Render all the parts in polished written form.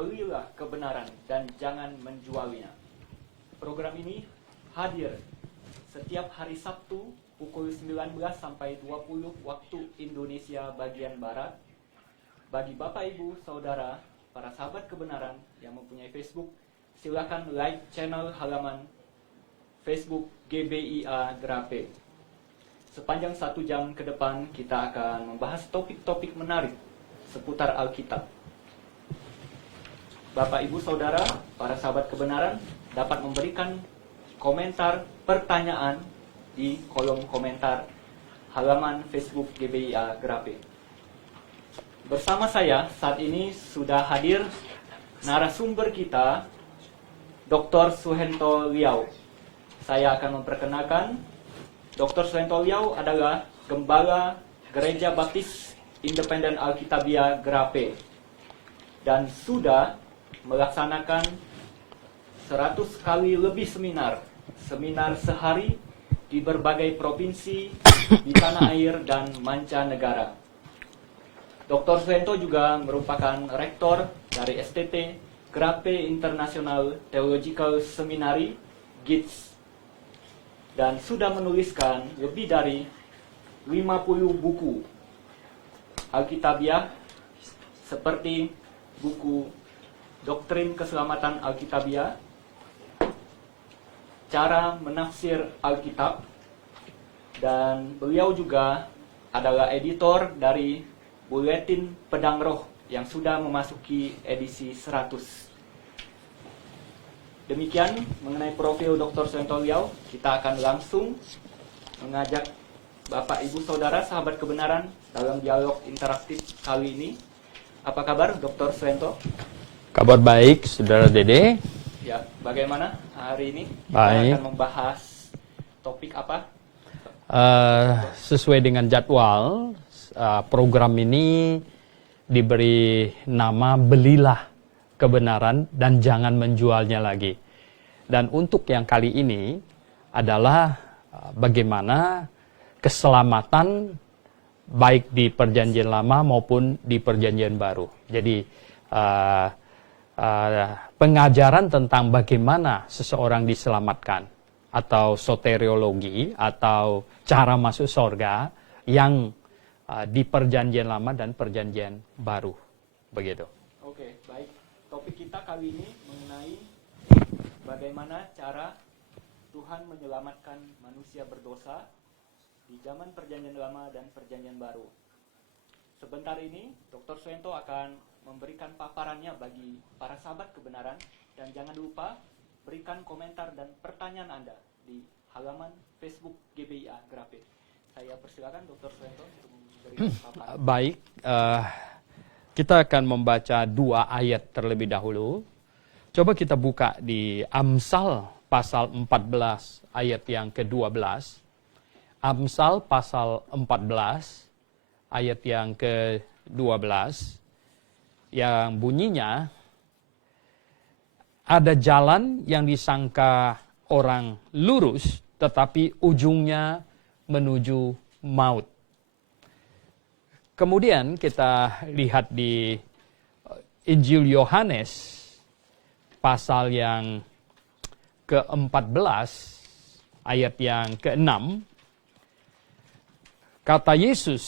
belilah kebenaran dan jangan menjualnya. Program ini hadir setiap hari Sabtu pukul 19 sampai 20 waktu Indonesia bagian Barat. Bagi Bapak, Ibu, Saudara, para sahabat kebenaran yang mempunyai Facebook, silakan like channel halaman Facebook GBIA Grape. Sepanjang 1 jam ke depan kita akan membahas topik-topik menarik seputar Alkitab. Bapak, Ibu, Saudara, para sahabat kebenaran dapat memberikan komentar, pertanyaan di kolom komentar halaman Facebook GBIA Grape. Bersama saya saat ini sudah hadir narasumber kita, Dr. Suhento Liau. Saya akan memperkenalkan, Dr. Suhento Liau adalah Gembala Gereja Baptis Independen Alkitabiah Grape dan sudah melaksanakan 100 kali lebih seminar sehari di berbagai provinsi di tanah air dan mancanegara. Dr. Suhento juga merupakan rektor dari STT Grape International Theological Seminary, GITS, dan sudah menuliskan lebih dari 50 buku Alkitabiah seperti buku Doktrin Keselamatan Alkitabiah, Cara Menafsir Alkitab, dan beliau juga adalah editor dari Buletin Pedang Roh yang sudah memasuki edisi 100. Demikian mengenai profil Dr. Suhento Liau. Kita akan langsung mengajak Bapak, Ibu, Saudara, sahabat kebenaran dalam dialog interaktif kali ini. Apa kabar Dr. Suhento? Kabar baik, Saudara Dede. Ya, bagaimana hari ini? Baik. Kita akan membahas topik apa? Sesuai dengan jadwal, program ini diberi nama Belilah Kebenaran dan Jangan Menjualnya Lagi. Dan untuk yang kali ini adalah bagaimana keselamatan baik di Perjanjian Lama maupun di Perjanjian Baru. Jadi pengajaran tentang bagaimana seseorang diselamatkan atau soteriologi atau cara masuk surga yang di Perjanjian Lama dan Perjanjian Baru. Begitu. Oke, baik. Topik kita kali ini mengenai bagaimana cara Tuhan menyelamatkan manusia berdosa di zaman Perjanjian Lama dan Perjanjian Baru. Sebentar ini, Dr. Suhento akan memberikan paparannya bagi para sahabat kebenaran, dan jangan lupa berikan komentar dan pertanyaan Anda di halaman Facebook GBIA Grape. Saya persilakan Dr. Suhento untuk memberikan paparan. Baik, kita akan membaca 2 ayat terlebih dahulu. Coba kita buka di Amsal pasal 14 ayat yang ke-12. Amsal pasal 14 ayat yang ke-12 yang bunyinya, ada jalan yang disangka orang lurus tetapi ujungnya menuju maut. Kemudian kita lihat di Injil Yohanes pasal yang ke-14 ayat yang ke-6, kata Yesus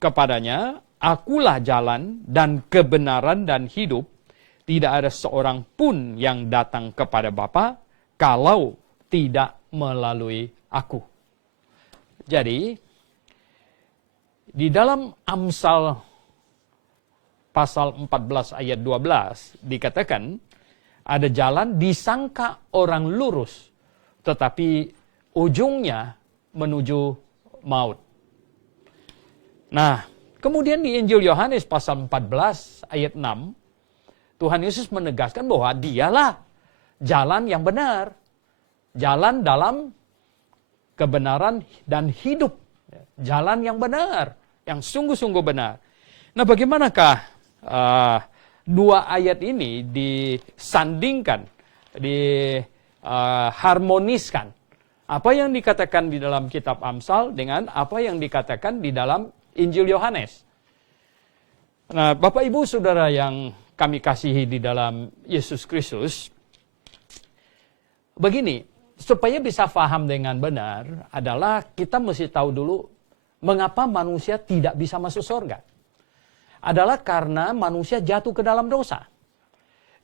kepadanya, "Akulah jalan dan kebenaran dan hidup. Tidak ada seorang pun yang datang kepada Bapa kalau tidak melalui aku." Jadi, di dalam Amsal pasal 14 ayat 12 dikatakan, ada jalan disangka orang lurus, tetapi ujungnya menuju maut. Nah, kemudian di Injil Yohanes pasal 14 ayat 6, Tuhan Yesus menegaskan bahwa dialah jalan yang benar. Jalan dalam kebenaran dan hidup. Jalan yang benar, yang sungguh-sungguh benar. Nah, bagaimanakah 2 ayat ini disandingkan, diharmoniskan? Apa yang dikatakan di dalam kitab Amsal dengan apa yang dikatakan di dalam Injil Yohanes. Nah, Bapak Ibu Saudara yang kami kasihi di dalam Yesus Kristus, begini, supaya bisa paham dengan benar adalah kita mesti tahu dulu mengapa manusia tidak bisa masuk surga. Adalah karena manusia jatuh ke dalam dosa.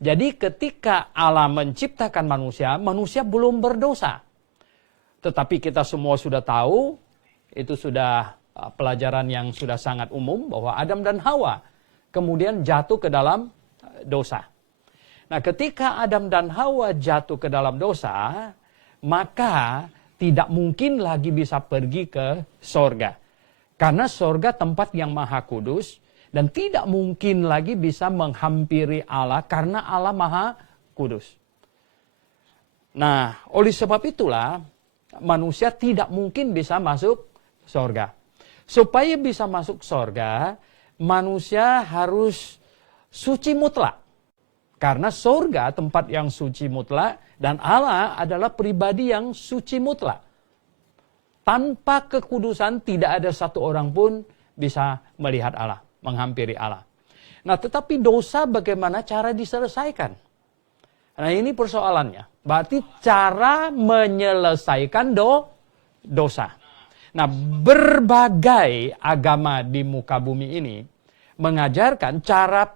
Jadi ketika Allah menciptakan manusia, manusia belum berdosa. Tetapi kita semua sudah tahu, itu sudah pelajaran yang sudah sangat umum, bahwa Adam dan Hawa kemudian jatuh ke dalam dosa. Nah, ketika Adam dan Hawa jatuh ke dalam dosa, maka tidak mungkin lagi bisa pergi ke sorga. Karena sorga tempat yang maha kudus, dan tidak mungkin lagi bisa menghampiri Allah karena Allah maha kudus. Nah, oleh sebab itulah manusia tidak mungkin bisa masuk sorga. Supaya bisa masuk sorga, manusia harus suci mutlak. Karena sorga tempat yang suci mutlak, dan Allah adalah pribadi yang suci mutlak. Tanpa kekudusan tidak ada satu orang pun bisa melihat Allah, menghampiri Allah. Nah, tetapi dosa bagaimana cara diselesaikan? Nah, ini persoalannya. Berarti cara menyelesaikan dosa. Nah, berbagai agama di muka bumi ini mengajarkan cara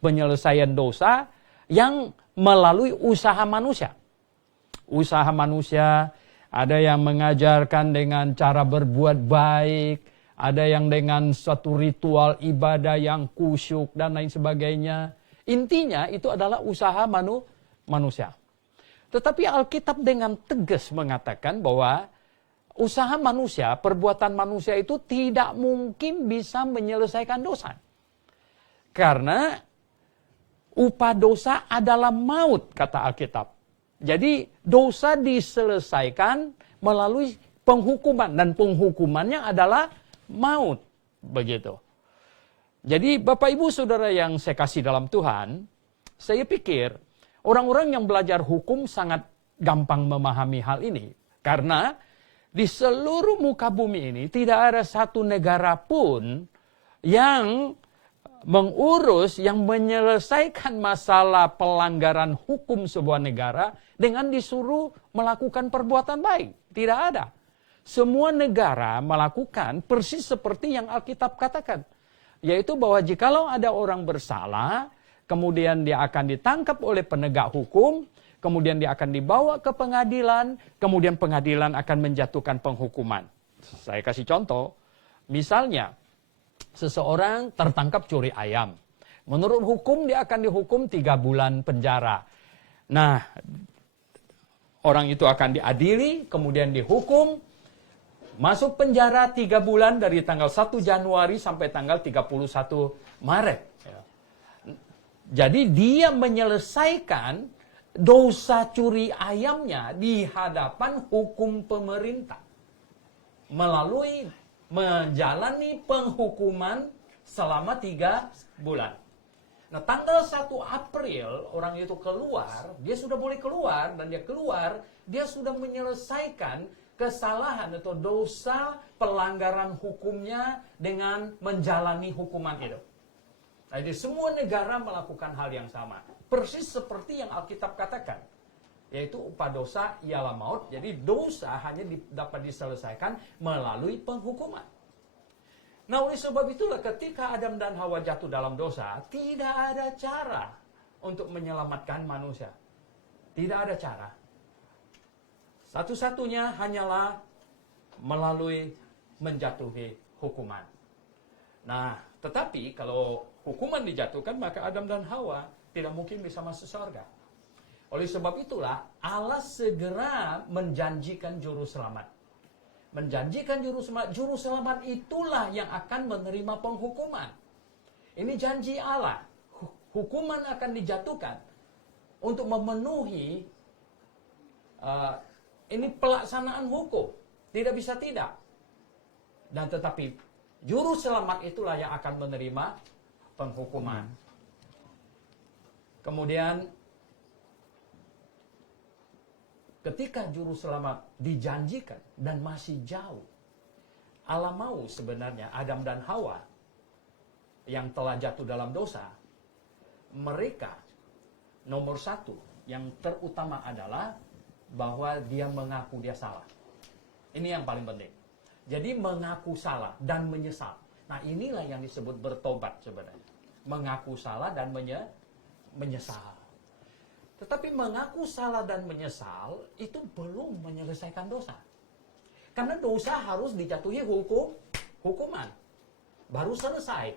penyelesaian dosa yang melalui usaha manusia. Usaha manusia, ada yang mengajarkan dengan cara berbuat baik, ada yang dengan suatu ritual ibadah yang kusyuk dan lain sebagainya. Intinya itu adalah usaha manusia. Tetapi Alkitab dengan tegas mengatakan bahwa usaha manusia, perbuatan manusia itu tidak mungkin bisa menyelesaikan dosa. Karena upah dosa adalah maut, kata Alkitab. Jadi dosa diselesaikan melalui penghukuman, dan penghukumannya adalah maut. Begitu. Jadi Bapak Ibu Saudara yang saya kasih dalam Tuhan, saya pikir orang-orang yang belajar hukum sangat gampang memahami hal ini. Karena di seluruh muka bumi ini tidak ada satu negara pun yang mengurus, yang menyelesaikan masalah pelanggaran hukum sebuah negara dengan disuruh melakukan perbuatan baik. Tidak ada. Semua negara melakukan persis seperti yang Alkitab katakan. Yaitu bahwa jikalau ada orang bersalah, kemudian dia akan ditangkap oleh penegak hukum, kemudian dia akan dibawa ke pengadilan, kemudian pengadilan akan menjatuhkan penghukuman. Saya kasih contoh, misalnya seseorang tertangkap curi ayam. Menurut hukum dia akan dihukum 3 bulan penjara. Nah, orang itu akan diadili, kemudian dihukum, masuk penjara 3 bulan dari tanggal 1 Januari sampai tanggal 31 Maret. Jadi dia menyelesaikan dosa curi ayamnya di hadapan hukum pemerintah. Melalui menjalani penghukuman selama 3 bulan. Nah, tanggal 1 April orang itu keluar, dia sudah boleh keluar, dan dia keluar, dia sudah menyelesaikan kesalahan atau dosa pelanggaran hukumnya dengan menjalani hukuman itu. Nah, jadi semua negara melakukan hal yang sama. Persis seperti yang Alkitab katakan. Yaitu upah dosa ialah maut. Jadi dosa hanya dapat diselesaikan melalui penghukuman. Nah, oleh sebab itulah ketika Adam dan Hawa jatuh dalam dosa, tidak ada cara untuk menyelamatkan manusia. Tidak ada cara. Satu-satunya hanyalah melalui menjatuhi hukuman. Nah, tetapi kalau hukuman dijatuhkan, maka Adam dan Hawa tidak mungkin bisa masuk surga. Oleh sebab itulah Allah segera menjanjikan juru selamat. Menjanjikan juru selamat itulah yang akan menerima penghukuman. Ini janji Allah. Hukuman akan dijatuhkan untuk memenuhi ini pelaksanaan hukum. Tidak bisa tidak. Dan tetapi juru selamat itulah yang akan menerima penghukuman. Kemudian ketika juru selamat dijanjikan dan masih jauh, Allah mau sebenarnya Adam dan Hawa yang telah jatuh dalam dosa mereka nomor satu yang terutama adalah bahwa dia mengaku dia salah. Ini yang paling penting. Jadi mengaku salah dan menyesal. Nah, inilah yang disebut bertobat sebenarnya. Mengaku salah dan menyesal. Tetapi mengaku salah dan menyesal itu belum menyelesaikan dosa. Karena dosa harus dijatuhi hukuman. Baru selesai.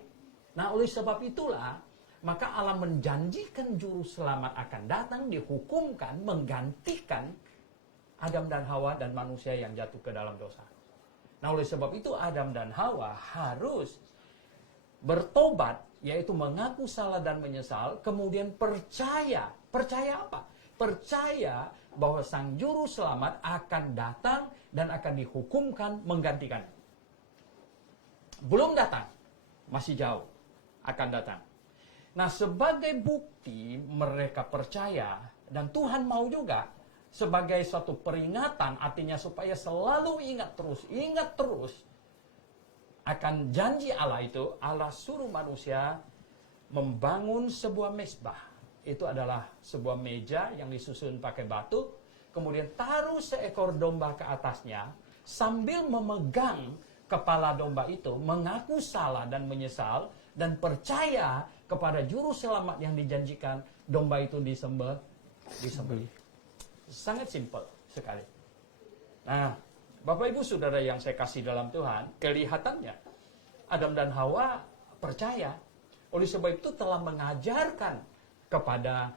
Nah, oleh sebab itulah, maka Allah menjanjikan juru selamat akan datang, dihukumkan, menggantikan Adam dan Hawa dan manusia yang jatuh ke dalam dosa. Nah, oleh sebab itu Adam dan Hawa harus bertobat, yaitu mengaku salah dan menyesal, kemudian percaya. Percaya apa? Percaya bahwa Sang Juru Selamat akan datang dan akan dihukumkan menggantikan. Belum datang, masih jauh akan datang. Nah, sebagai bukti mereka percaya, dan Tuhan mau juga, sebagai suatu peringatan, artinya supaya selalu ingat terus akan janji Allah itu, Allah suruh manusia membangun sebuah mezbah. Itu adalah sebuah meja yang disusun pakai batu, kemudian taruh seekor domba ke atasnya, sambil memegang kepala domba itu, mengaku salah dan menyesal, dan percaya kepada juru selamat yang dijanjikan, domba itu disembelih. Sangat simpel sekali. Nah, Bapak Ibu Saudara yang saya kasih dalam Tuhan, kelihatannya Adam dan Hawa percaya. Oleh sebab itu telah mengajarkan kepada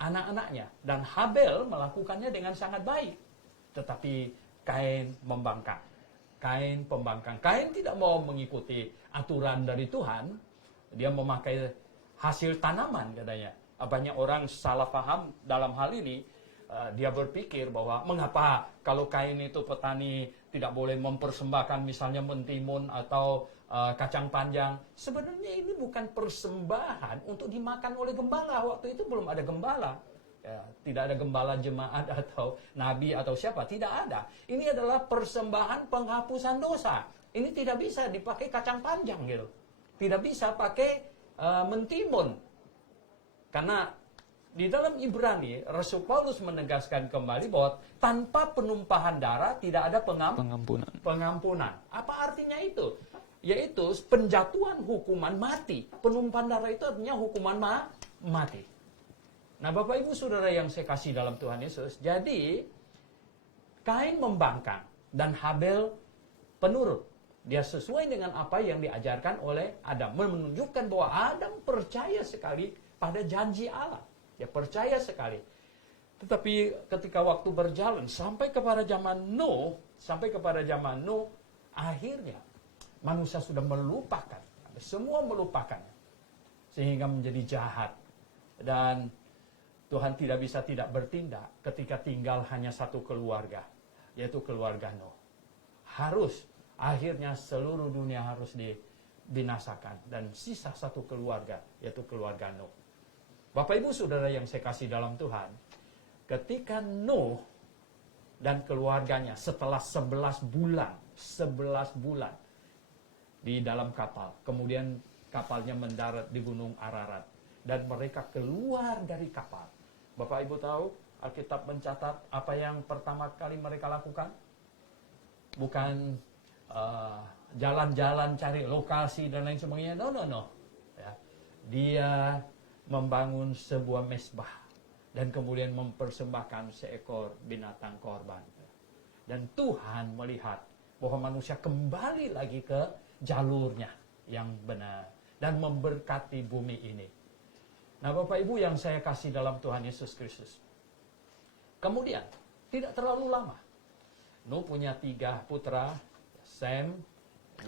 anak-anaknya. Dan Habel melakukannya dengan sangat baik. Tetapi Kain membangkang. Kain pembangkang. Kain tidak mau mengikuti aturan dari Tuhan. Dia memakai hasil tanaman katanya. Banyak orang salah paham dalam hal ini. Dia berpikir bahwa mengapa kalau Kain itu petani tidak boleh mempersembahkan misalnya mentimun atau kacang panjang. Sebenarnya ini bukan persembahan untuk dimakan oleh gembala. Waktu itu belum ada gembala. Ya, tidak ada gembala jemaat atau nabi atau siapa. Tidak ada. Ini adalah persembahan penghapusan dosa. Ini tidak bisa dipakai kacang panjang gitu. Tidak bisa pakai mentimun. Karena di dalam Ibrani, Rasul Paulus menegaskan kembali bahwa tanpa penumpahan darah tidak ada pengampunan. Apa artinya itu? Yaitu penjatuhan hukuman mati. Penumpahan darah itu artinya hukuman mati. Nah, Bapak Ibu Saudara yang saya kasih dalam Tuhan Yesus, jadi Kain membangkang dan Habel penurut. Dia sesuai dengan apa yang diajarkan oleh Adam. Menunjukkan bahwa Adam percaya sekali pada janji Allah. Dia percaya sekali. Tetapi ketika waktu berjalan sampai kepada zaman Nuh, akhirnya manusia sudah melupakan, semua melupakan, sehingga menjadi jahat. Dan Tuhan tidak bisa tidak bertindak ketika tinggal hanya satu keluarga, yaitu keluarga Nuh. Akhirnya seluruh dunia harus dibinasakan dan sisa satu keluarga, yaitu keluarga Nuh. Bapak Ibu Saudara yang saya kasih dalam Tuhan, ketika Nuh dan keluarganya setelah 11 bulan di dalam kapal, kemudian kapalnya mendarat di Gunung Ararat dan mereka keluar dari kapal. Bapak Ibu tahu, Alkitab mencatat apa yang pertama kali mereka lakukan? Bukan jalan-jalan cari lokasi dan lain sebagainya. No. Ya. Dia membangun sebuah mezbah dan kemudian mempersembahkan seekor binatang korban. Dan Tuhan melihat bahwa manusia kembali lagi ke jalurnya yang benar dan memberkati bumi ini. Nah, Bapak Ibu yang saya kasih dalam Tuhan Yesus Kristus. Kemudian, tidak terlalu lama, Nuh punya 3 putra, Sem,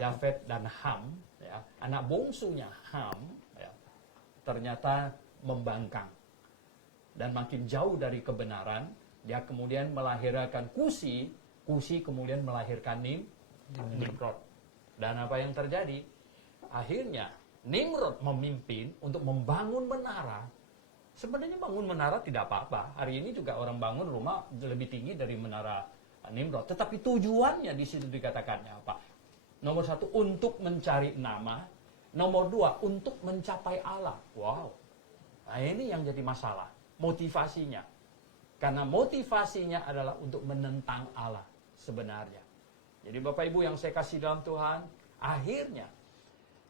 Yafet, dan Ham. Ya. Anak bungsunya Ham, ya, ternyata membangkang dan makin jauh dari kebenaran. Dia kemudian melahirkan Kusi kemudian melahirkan Nimrod. Dan apa yang terjadi? Akhirnya Nimrod memimpin untuk membangun menara. Sebenarnya bangun menara tidak apa-apa. Hari ini juga orang bangun rumah lebih tinggi dari menara Nimrod. Tetapi tujuannya di situ dikatakannya apa? Nomor 1, untuk mencari nama. Nomor 2, untuk mencapai Allah. Wow. Nah, ini yang jadi masalah, motivasinya. Karena motivasinya adalah untuk menentang Allah sebenarnya. Jadi Bapak Ibu yang saya kasih dalam Tuhan, akhirnya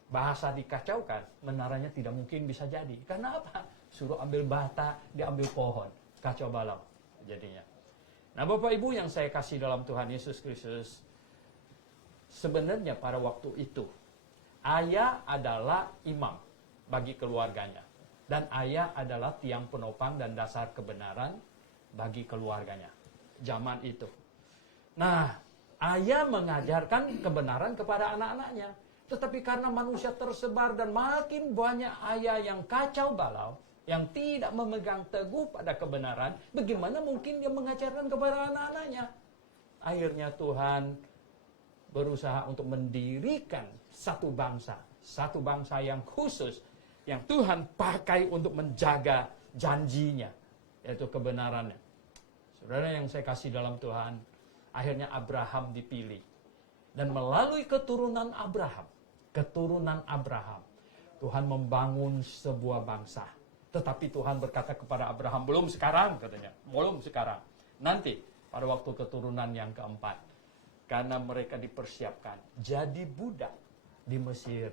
bahasa dikacaukan, menaranya tidak mungkin bisa jadi. Karena apa? Suruh ambil bata, diambil pohon. Kacau balau jadinya. Nah Bapak Ibu yang saya kasih dalam Tuhan Yesus Kristus, sebenarnya pada waktu itu, ayah adalah imam bagi keluarganya. Dan ayah adalah tiang penopang dan dasar kebenaran bagi keluarganya. Zaman itu. Nah, ayah mengajarkan kebenaran kepada anak-anaknya. Tetapi karena manusia tersebar dan makin banyak ayah yang kacau balau, yang tidak memegang teguh pada kebenaran, bagaimana mungkin dia mengajarkan kepada anak-anaknya? Akhirnya Tuhan berusaha untuk mendirikan satu bangsa yang khusus, yang Tuhan pakai untuk menjaga janjinya, yaitu kebenarannya. Saudara yang saya kasih dalam Tuhan, akhirnya Abraham dipilih. Dan melalui keturunan Abraham, Tuhan membangun sebuah bangsa. Tetapi Tuhan berkata kepada Abraham, belum sekarang katanya, belum sekarang. Nanti, pada waktu keturunan yang keempat. Karena mereka dipersiapkan jadi budak di Mesir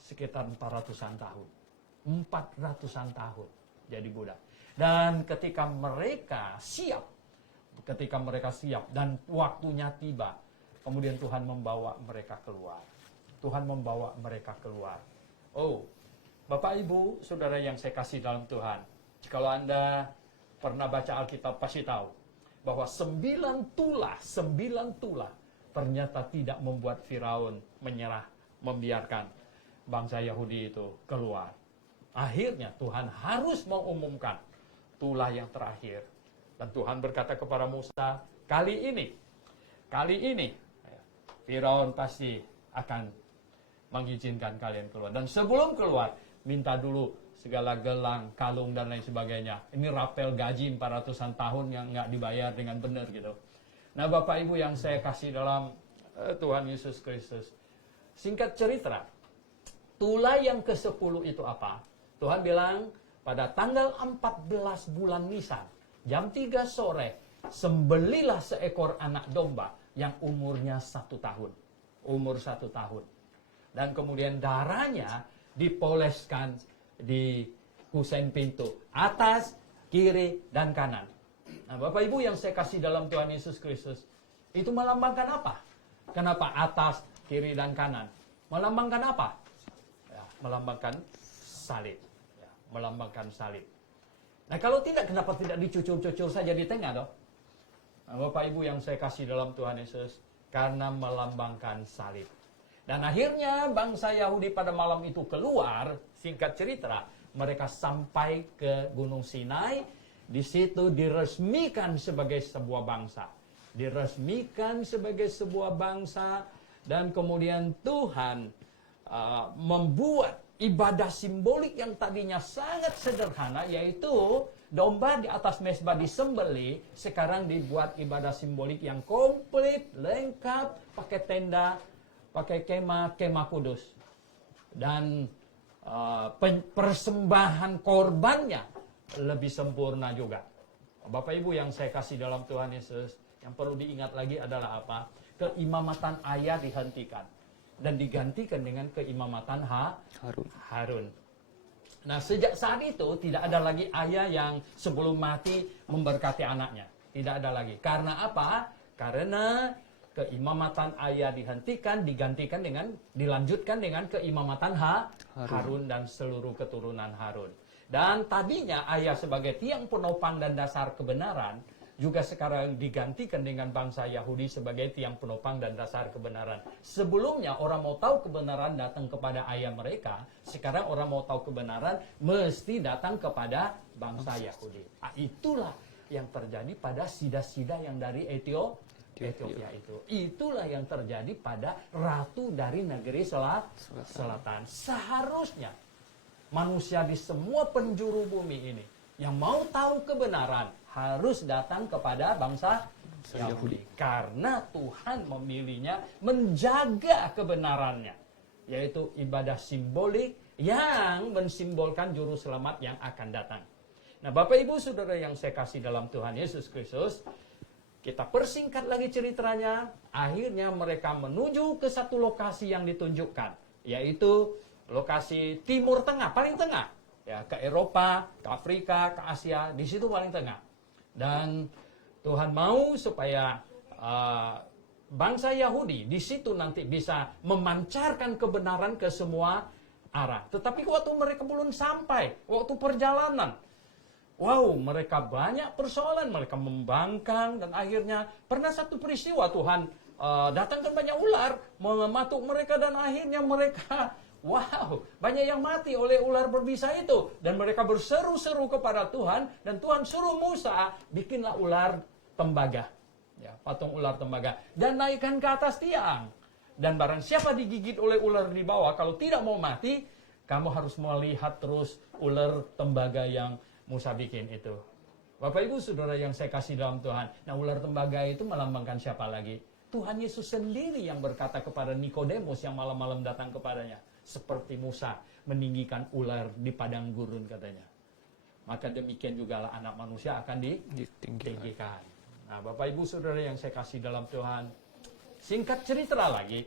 sekitar 400-an tahun. 400-an tahun jadi budak. Dan ketika mereka siap dan waktunya tiba, kemudian Tuhan membawa mereka keluar. Oh, Bapak Ibu, Saudara yang saya kasih dalam Tuhan, kalau Anda pernah baca Alkitab pasti tahu bahwa 9 tulah ternyata tidak membuat Firaun menyerah, membiarkan bangsa Yahudi itu keluar. Akhirnya Tuhan harus mengumumkan tulah yang terakhir. Dan Tuhan berkata kepada Musa, kali ini Firaun pasti akan mengizinkan kalian keluar. Dan sebelum keluar, minta dulu segala gelang, kalung, dan lain sebagainya. Ini rapel gaji 400-an tahun yang nggak dibayar dengan benar gitu. Nah Bapak Ibu yang saya kasih dalam Tuhan Yesus Kristus. Singkat cerita, tulah yang ke-10 itu apa? Tuhan bilang, pada tanggal 14 bulan Nisan, jam 3 sore, sembelilah seekor anak domba yang umurnya 1 tahun. Umur 1 tahun. Dan kemudian darahnya dipoleskan di Husain pintu. Atas, kiri, dan kanan. Nah Bapak Ibu yang saya kasih dalam Tuhan Yesus Kristus. Itu melambangkan apa? Kenapa atas, kiri, dan kanan? Melambangkan apa? Ya, melambangkan salib. Ya, melambangkan salib. Nah kalau tidak, kenapa tidak dicucur-cucur saja di tengah dong? Nah, Bapak Ibu yang saya kasih dalam Tuhan Yesus, karena melambangkan salib. Dan akhirnya bangsa Yahudi pada malam itu keluar, singkat cerita, mereka sampai ke Gunung Sinai, di situ diresmikan sebagai sebuah bangsa. Dan kemudian Tuhan membuat ibadah simbolik yang tadinya sangat sederhana, yaitu domba di atas mezbah disembelih, sekarang dibuat ibadah simbolik yang komplit, lengkap, pakai tenda, pakai kemah kudus. Dan persembahan korbannya lebih sempurna juga. Bapak Ibu yang saya kasih dalam Tuhan Yesus, yang perlu diingat lagi adalah apa? Keimamatan ayah dihentikan dan digantikan dengan keimamatan Harun. Nah, sejak saat itu tidak ada lagi ayah yang sebelum mati memberkati anaknya. Tidak ada lagi. Karena apa? Karena keimamatan ayah dihentikan, dilanjutkan dengan keimamatan Harun dan seluruh keturunan Harun. Dan tadinya ayah sebagai tiang penopang dan dasar kebenaran, juga sekarang digantikan dengan bangsa Yahudi sebagai tiang penopang dan dasar kebenaran. Sebelumnya orang mau tahu kebenaran datang kepada ayah mereka, sekarang orang mau tahu kebenaran mesti datang kepada bangsa Yahudi. Nah, itulah yang terjadi pada sida-sida yang dari Ethiopia itu. Itulah yang terjadi pada ratu dari negeri selatan. Seharusnya manusia di semua penjuru bumi ini yang mau tahu kebenaran harus datang kepada bangsa Yahudi. Karena Tuhan memilihnya menjaga kebenarannya, yaitu ibadah simbolik yang mensimbolkan juru selamat yang akan datang. Nah, Bapak Ibu Saudara yang saya kasih dalam Tuhan Yesus Kristus, kita persingkat lagi ceritanya. Akhirnya mereka menuju ke satu lokasi yang ditunjukkan, yaitu lokasi Timur Tengah, paling tengah. Ya, ke Eropa, ke Afrika, ke Asia, di situ paling tengah. Dan Tuhan mau supaya bangsa Yahudi di situ nanti bisa memancarkan kebenaran ke semua arah. Tetapi waktu mereka belum sampai, waktu perjalanan, wow, mereka banyak persoalan, mereka membangkang, dan akhirnya pernah satu peristiwa Tuhan datangkan banyak ular, mematuk mereka, dan akhirnya mereka, wow, banyak yang mati oleh ular berbisa itu. Dan mereka berseru-seru kepada Tuhan, dan Tuhan suruh Musa, bikinlah ular tembaga, ya, patung ular tembaga, dan naikkan ke atas tiang. Dan barang siapa digigit oleh ular di bawah, kalau tidak mau mati, kamu harus melihat terus ular tembaga yang Musa bikin itu. Bapak Ibu Saudara yang saya kasih dalam Tuhan. Nah, ular tembaga itu melambangkan siapa lagi? Tuhan Yesus sendiri yang berkata kepada Nikodemus yang malam-malam datang kepadanya. Seperti Musa meninggikan ular di padang gurun katanya. Maka demikian juga lah anak manusia akan ditinggikan. Nah, Bapak Ibu Saudara yang saya kasih dalam Tuhan. Singkat cerita lagi.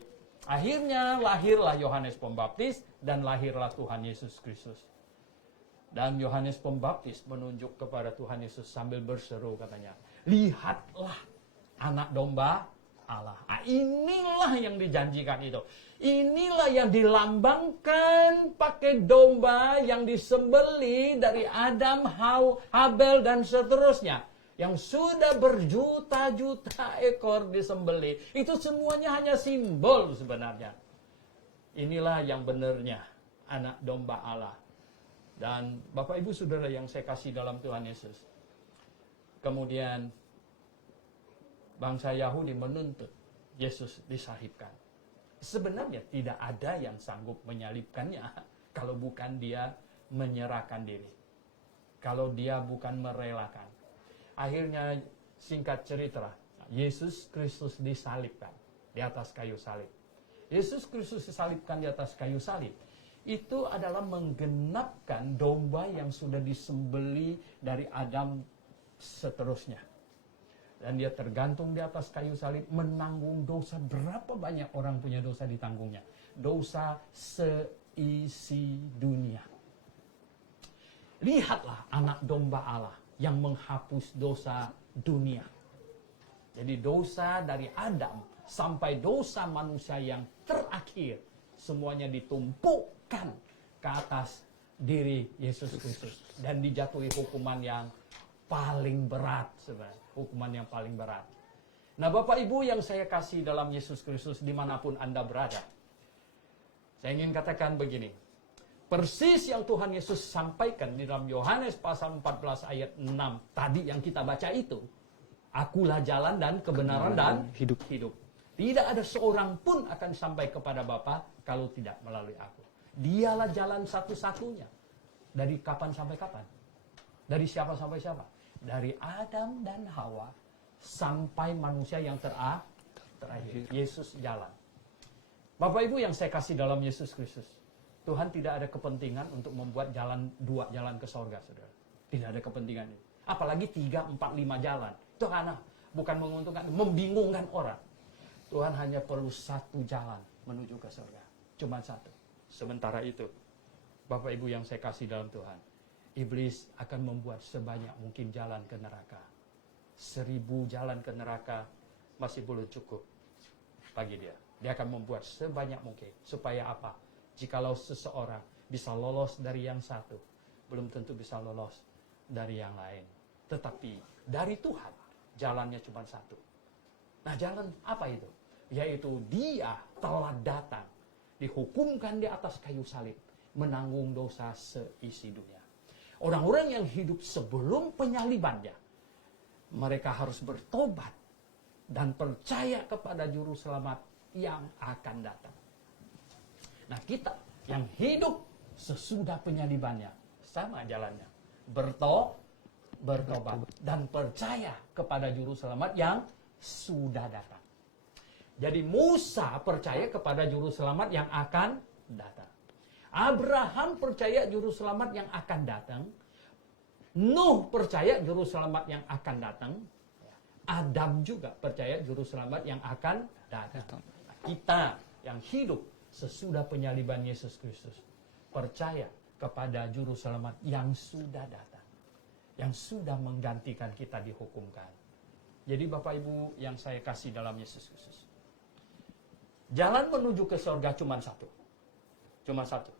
Akhirnya lahirlah Yohanes Pembaptis dan lahirlah Tuhan Yesus Kristus. Dan Yohanes Pembaptis menunjuk kepada Tuhan Yesus sambil berseru katanya, lihatlah anak domba Allah. Inilah yang dijanjikan itu. Inilah yang dilambangkan pakai domba yang disembelih dari Adam, Habel, dan seterusnya. Yang sudah berjuta-juta ekor disembelih. Itu semuanya hanya simbol sebenarnya. Inilah yang benarnya anak domba Allah. Dan Bapak Ibu Saudara yang saya kasih dalam Tuhan Yesus. Kemudian bangsa Yahudi menuntut Yesus disalibkan. Sebenarnya tidak ada yang sanggup menyalibkannya kalau bukan dia menyerahkan diri. Kalau dia bukan merelakan. Akhirnya singkat cerita, Yesus Kristus disalibkan di atas kayu salib. Yesus Kristus disalibkan di atas kayu salib. Itu adalah menggenapkan domba yang sudah disembeli dari Adam seterusnya. Dan dia tergantung di atas kayu salib menanggung dosa. Berapa banyak orang punya dosa ditanggungnya? Dosa seisi dunia. Lihatlah anak domba Allah yang menghapus dosa dunia. Jadi dosa dari Adam sampai dosa manusia yang terakhir. Semuanya ditumpukkan ke atas diri Yesus Kristus. Dan dijatuhi hukuman yang paling berat sebenarnya. Hukuman yang paling berat. Nah, Bapak Ibu yang saya kasih dalam Yesus Kristus dimanapun Anda berada. Saya ingin katakan begini. Persis yang Tuhan Yesus sampaikan di dalam Yohanes pasal 14 ayat 6. Tadi yang kita baca itu. Akulah jalan dan kebenaran dan hidup. Tidak ada seorang pun akan sampai kepada Bapa kalau tidak melalui aku. Dialah jalan satu-satunya. Dari kapan sampai kapan? Dari siapa sampai siapa? Dari Adam dan Hawa sampai manusia yang terakhir. Yesus jalan. Bapak Ibu yang saya kasih dalam Yesus Kristus. Tuhan tidak ada kepentingan untuk membuat dua jalan ke sorga, saudara. Tidak ada kepentingan itu. Apalagi 3, 4, 5 jalan. Itu karena bukan menguntungkan, membingungkan orang. Tuhan hanya perlu satu jalan menuju ke surga. Cuma satu. Sementara itu, Bapak Ibu yang saya kasih dalam Tuhan, iblis akan membuat sebanyak mungkin jalan ke neraka. 1000 jalan ke neraka masih belum cukup bagi dia. Dia akan membuat sebanyak mungkin. Supaya apa? Jikalau seseorang bisa lolos dari yang satu, belum tentu bisa lolos dari yang lain. Tetapi dari Tuhan, jalannya cuma satu. Nah, jalan apa itu? Yaitu dia telah datang, dihukumkan di atas kayu salib, menanggung dosa seisi dunia. Orang-orang yang hidup sebelum penyalibannya, mereka harus bertobat dan percaya kepada Juru Selamat yang akan datang. Nah, kita yang hidup sesudah penyalibannya, sama jalannya. Bertobat dan percaya kepada Juru Selamat yang sudah datang. Jadi Musa percaya kepada Juru Selamat yang akan datang. Abraham percaya juru selamat yang akan datang. Nuh percaya juru selamat yang akan datang. Adam juga percaya juru selamat yang akan datang. Kita yang hidup sesudah penyaliban Yesus Kristus percaya kepada juru selamat yang sudah datang, yang sudah menggantikan kita dihukumkan. Jadi Bapak Ibu yang saya kasih dalam Yesus Kristus, jalan menuju ke surga cuma satu. Cuma satu.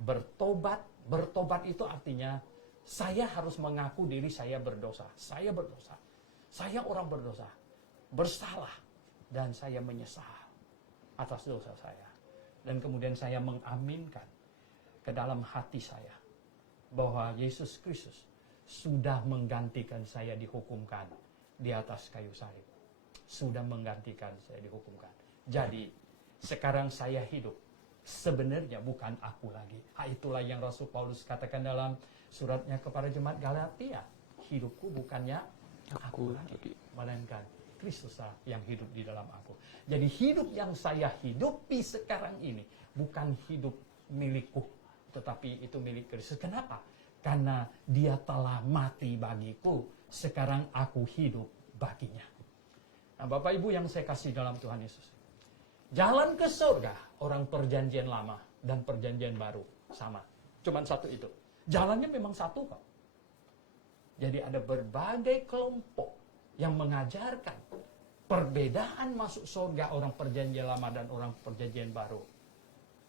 Bertobat. Bertobat itu artinya saya harus mengaku diri saya berdosa. Saya berdosa. Saya orang berdosa, bersalah, dan saya menyesal atas dosa saya. Dan kemudian saya mengaminkan ke dalam hati saya bahwa Yesus Kristus sudah menggantikan saya dihukumkan di atas kayu salib. Sudah menggantikan saya dihukumkan. Jadi, sekarang saya hidup. Sebenarnya bukan aku lagi. Itulah yang Rasul Paulus katakan dalam suratnya kepada jemaat Galatia. Hidupku bukannya aku lagi, melainkan Kristuslah yang hidup di dalam aku. Jadi hidup yang saya hidupi sekarang ini bukan hidup milikku, tetapi itu milik Kristus. Kenapa? Karena Dia telah mati bagiku, sekarang aku hidup baginya. Nah, Bapak Ibu yang saya kasih dalam Tuhan Yesus, jalan ke surga orang perjanjian lama dan perjanjian baru sama, cuman satu itu. Jalannya memang satu kok. Jadi ada berbagai kelompok yang mengajarkan perbedaan masuk surga orang perjanjian lama dan orang perjanjian baru.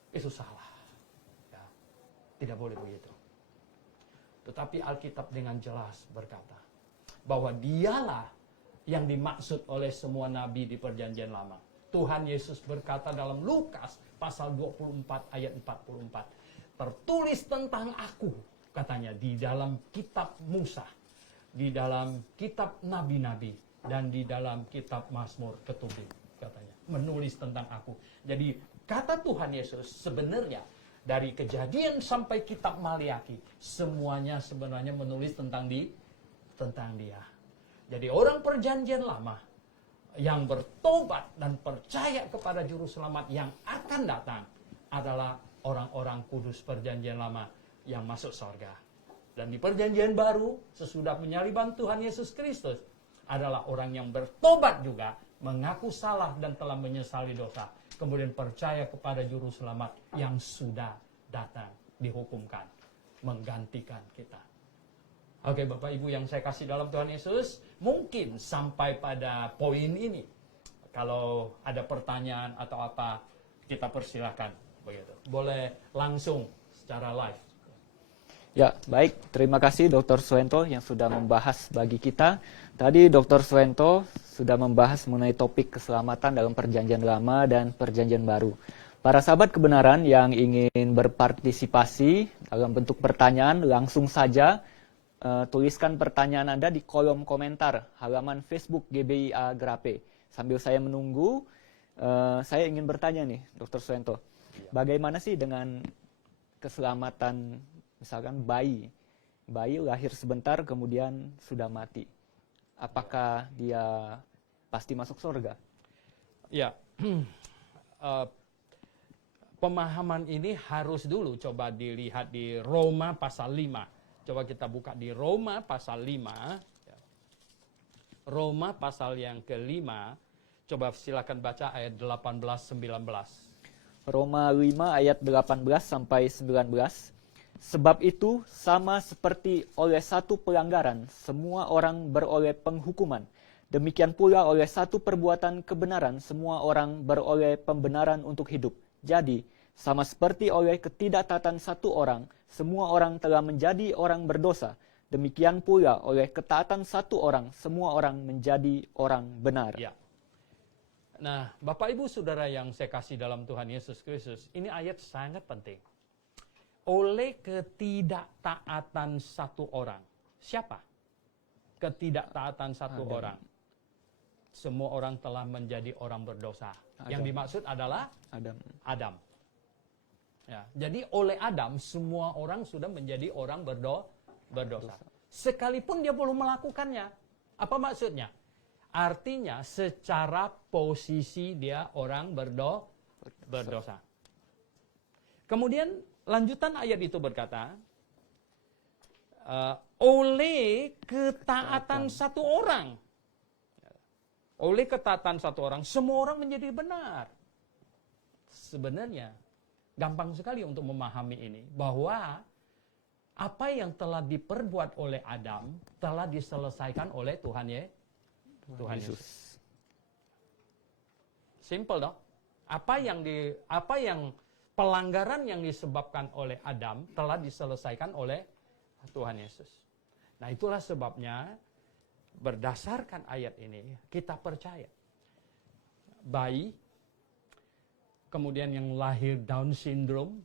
Itu salah. Ya, tidak boleh begitu. Tetapi Alkitab dengan jelas berkata bahwa Dialah yang dimaksud oleh semua nabi di perjanjian lama. Tuhan Yesus berkata dalam Lukas pasal 24 ayat 44. Tertulis tentang aku, katanya, di dalam kitab Musa, di dalam kitab nabi-nabi, dan di dalam kitab Mazmur Ketubim, katanya. Menulis tentang aku. Jadi kata Tuhan Yesus sebenarnya dari Kejadian sampai kitab Maliaki, semuanya sebenarnya menulis tentang Dia. Jadi orang perjanjian lama yang bertobat dan percaya kepada juru selamat yang akan datang adalah orang-orang kudus perjanjian lama yang masuk surga. Dan di perjanjian baru, sesudah penyaliban Tuhan Yesus Kristus, adalah orang yang bertobat juga, mengaku salah dan telah menyesali dosa, kemudian percaya kepada juru selamat yang sudah datang, dihukumkan, menggantikan kita. Oke, Bapak Ibu yang saya kasih dalam Tuhan Yesus, mungkin sampai pada poin ini. Kalau ada pertanyaan atau apa, kita persilakan. Begitu. Boleh langsung secara live. Ya, baik. Terima kasih Dr. Suwento yang sudah membahas bagi kita. Tadi Dr. Suwento sudah membahas mengenai topik keselamatan dalam perjanjian lama dan perjanjian baru. Para sahabat kebenaran yang ingin berpartisipasi dalam bentuk pertanyaan, langsung saja tuliskan pertanyaan Anda di kolom komentar halaman Facebook GBI Agrape. Sambil saya menunggu, saya ingin bertanya nih, Dr. Suwento. Bagaimana sih dengan keselamatan misalkan bayi lahir sebentar kemudian sudah mati? Apakah dia pasti masuk surga? Ya, pemahaman ini harus dulu coba dilihat di Roma pasal 5. Coba kita buka di Roma pasal 5. Roma pasal yang ke-5. Coba silakan baca ayat 18-19. Roma 5 ayat 18 sampai 19. Sebab itu sama seperti oleh satu pelanggaran semua orang beroleh penghukuman. Demikian pula oleh satu perbuatan kebenaran semua orang beroleh pembenaran untuk hidup. Jadi sama seperti oleh ketidaktaatan satu orang, semua orang telah menjadi orang berdosa. Demikian pula oleh ketaatan satu orang, semua orang menjadi orang benar. Ya. Nah, Bapak Ibu Saudara yang saya kasih dalam Tuhan Yesus Kristus, ini ayat sangat penting. Oleh ketidaktaatan satu orang. Siapa? Ketidaktaatan satu orang. Semua orang telah menjadi orang berdosa. Yang dimaksud adalah Adam. Ya, jadi oleh Adam semua orang sudah menjadi orang berdosa. Sekalipun dia belum melakukannya. Apa maksudnya? Artinya secara posisi dia orang berdosa. Kemudian lanjutan ayat itu berkata, oleh ketaatan satu orang. Oleh ketaatan satu orang, semua orang menjadi benar. Sebenarnya, gampang sekali untuk memahami ini, bahwa apa yang telah diperbuat oleh Adam, telah diselesaikan oleh Tuhan Yesus. Simple dong. Apa yang pelanggaran yang disebabkan oleh Adam telah diselesaikan oleh Tuhan Yesus. Nah, itulah sebabnya berdasarkan ayat ini kita percaya bayi, kemudian yang lahir Down syndrome,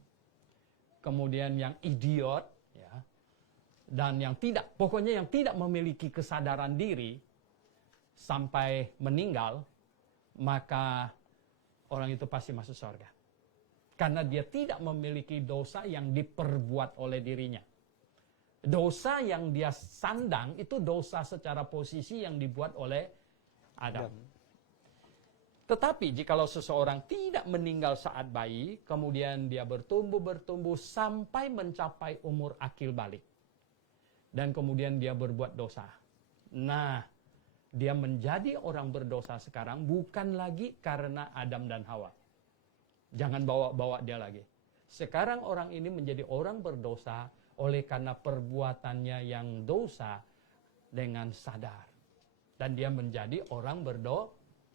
kemudian yang idiot, ya, dan yang tidak, pokoknya yang tidak memiliki kesadaran diri sampai meninggal, maka orang itu pasti masuk surga. Karena dia tidak memiliki dosa yang diperbuat oleh dirinya. Dosa yang dia sandang itu dosa secara posisi yang dibuat oleh Adam. Tetapi jikalau seseorang tidak meninggal saat bayi, kemudian dia bertumbuh sampai mencapai umur akil balik. Dan kemudian dia berbuat dosa. Nah, dia menjadi orang berdosa sekarang bukan lagi karena Adam dan Hawa. Jangan bawa-bawa dia lagi. Sekarang orang ini menjadi orang berdosa oleh karena perbuatannya yang dosa dengan sadar. Dan dia menjadi orang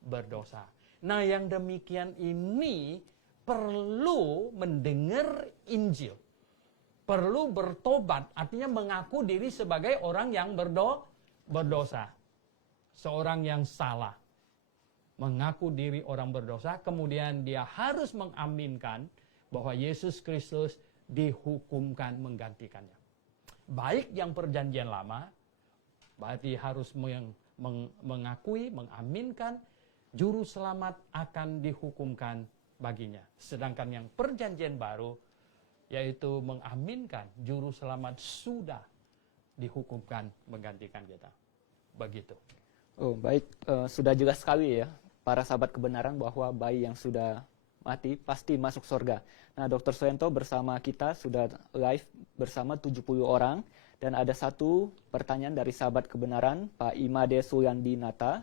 berdosa. Nah, yang demikian ini perlu mendengar Injil. Perlu bertobat, artinya mengaku diri sebagai orang yang berdosa. Seorang yang salah. Mengaku diri orang berdosa, kemudian dia harus mengaminkan bahwa Yesus Kristus dihukumkan menggantikannya. Baik yang perjanjian lama, berarti harus mengakui, mengaminkan, juru selamat akan dihukumkan baginya. Sedangkan yang perjanjian baru, yaitu mengaminkan, juru selamat sudah dihukumkan menggantikan kita. Begitu. Oh, baik. Sudah jelas sekali ya, para sahabat kebenaran, bahwa bayi yang sudah mati pasti masuk surga. Nah, Dr. Suento bersama kita sudah live bersama 70 orang. Dan ada satu pertanyaan dari sahabat kebenaran, Pak Imade Suyandinata.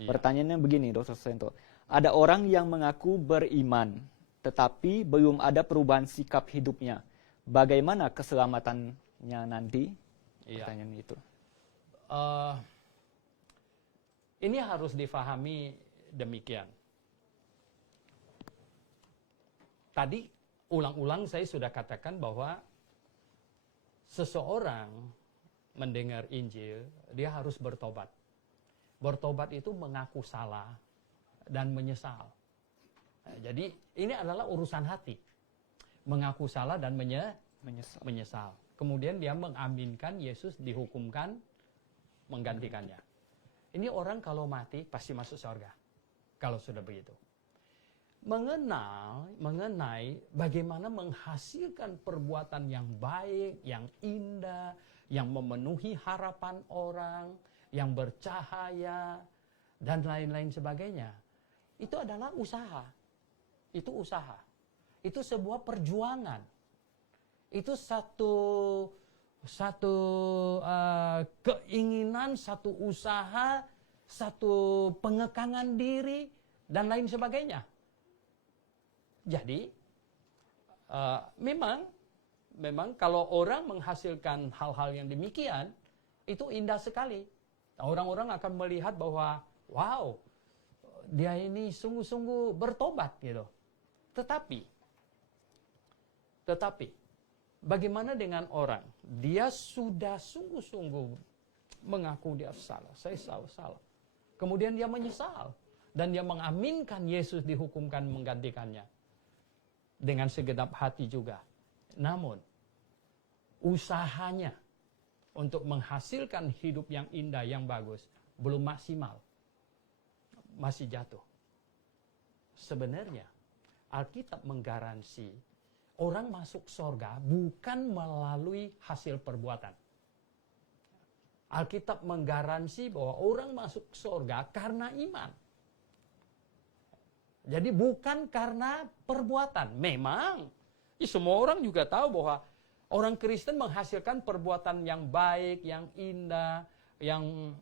Iya. Pertanyaannya begini, Dr. Suento. Ada orang yang mengaku beriman, tetapi belum ada perubahan sikap hidupnya. Bagaimana keselamatannya nanti? Iya. Pertanyaan itu. Ini harus difahami demikian. Tadi ulang-ulang saya sudah katakan bahwa seseorang mendengar Injil, dia harus bertobat. Bertobat itu mengaku salah dan menyesal. Nah, jadi ini adalah urusan hati. Mengaku salah dan menyesal. Kemudian dia mengaminkan Yesus dihukumkan menggantikannya. Ini orang kalau mati pasti masuk surga. Kalau sudah begitu. Mengenai bagaimana menghasilkan perbuatan yang baik, yang indah, yang memenuhi harapan orang, yang bercahaya, dan lain-lain sebagainya. Itu adalah usaha. Itu usaha. Itu sebuah perjuangan. Itu satu keinginan, satu usaha, satu pengekangan diri, dan lain sebagainya. Jadi, memang kalau orang menghasilkan hal-hal yang demikian, itu indah sekali. Orang-orang akan melihat bahwa, wow, dia ini sungguh-sungguh bertobat gitu. Tetapi, bagaimana dengan orang? Dia sudah sungguh-sungguh mengaku dia salah, saya salah. Kemudian dia menyesal. Dan dia mengaminkan Yesus dihukumkan menggantikannya. Dengan segenap hati juga. Namun, usahanya untuk menghasilkan hidup yang indah, yang bagus, belum maksimal. Masih jatuh. Sebenarnya, Alkitab menggaransi orang masuk surga bukan melalui hasil perbuatan. Alkitab menggaransi bahwa orang masuk surga karena iman. Jadi bukan karena perbuatan. Memang Ya, semua orang juga tahu bahwa orang Kristen menghasilkan perbuatan yang baik, yang indah, yang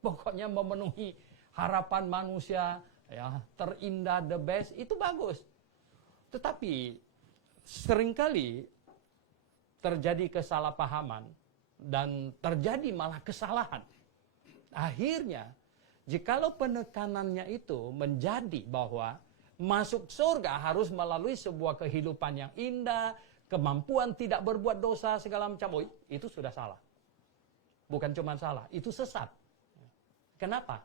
pokoknya memenuhi harapan manusia, ya, terindah, the best, itu bagus. Tetapi seringkali terjadi kesalahpahaman dan terjadi malah kesalahan. Akhirnya, jikalau penekanannya itu menjadi bahwa masuk surga harus melalui sebuah kehidupan yang indah, kemampuan tidak berbuat dosa segala macam, itu sudah salah. Bukan cuma salah, itu sesat. Kenapa?